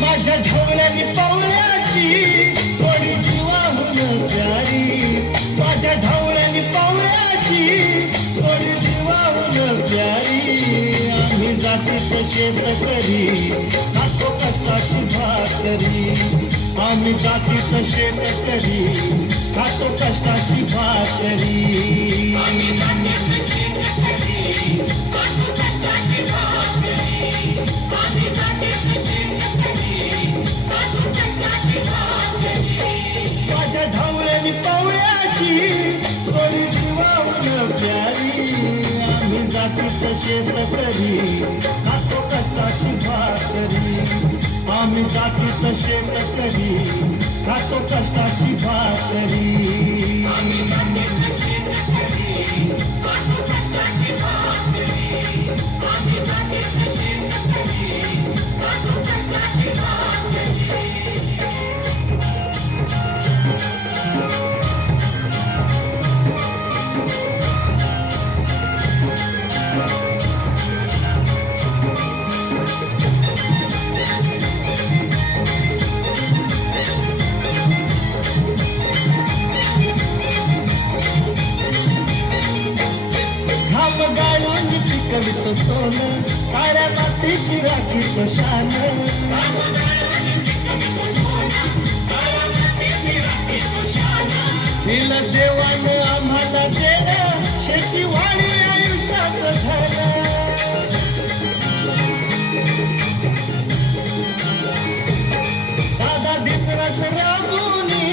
माझ्या ढवळ्यानी पावळ्याची थोडी जीवाहून प्यारी, माझ्या ढवळ्यानी पावळ्याची थोडी जीवाहून प्यारी. आम्ही जातीचं शेतकरी खातो कष्टाची भाकरी, आम्ही जातीचं शेतकरी खातो कष्टाची भाकरी. आम्ही जातीचं शेतकरी खातो कष्टाची भाकरी, आम्ही जातीचं माझ्या ढवळ्यानी पावळ्याची थोडी जीवाहून प्यारी. आम्ही जातीचं शेतकरी खातो कष्टाची भाकरी, आम्ही जातीचं शेतकरी खातो कष्टाची भाकरी. आम्ही जातीचं शेतकरी खातो कष्टाची भाकरी, आम्ही जातीचं शेतकरी खातो कष्टाची भाकरी. गाळून पिकवितो सोनं, काळ्या मातीची राखीतो शान. दिलं देवानं आम्हाला देणं, शेतीवाडी आयुष्याचं धन. दादा दिवस राबुनी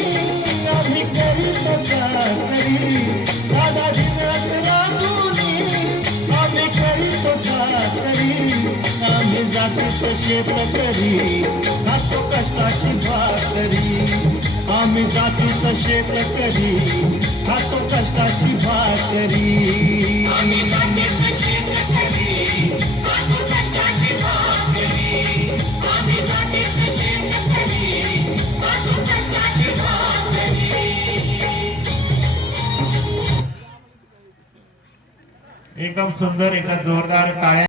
आम्ही करीत चाकरी, दादा दिवस राबुनी आम्ही करीतो चाकरी. आम्ही जातीचं शेतकरी खातो कष्टाची भाकरी, आम्ही जातीचं शेतकरी खातो कष्टाची भाकरी. आम्ही जातीचं शेतकरी खातो कष्टाची भाकरी, आम्ही जातीचं शेतकरी खातो कष्टाची भाकरी. एकदम सुंदर, एका जोरदार टाळ्या.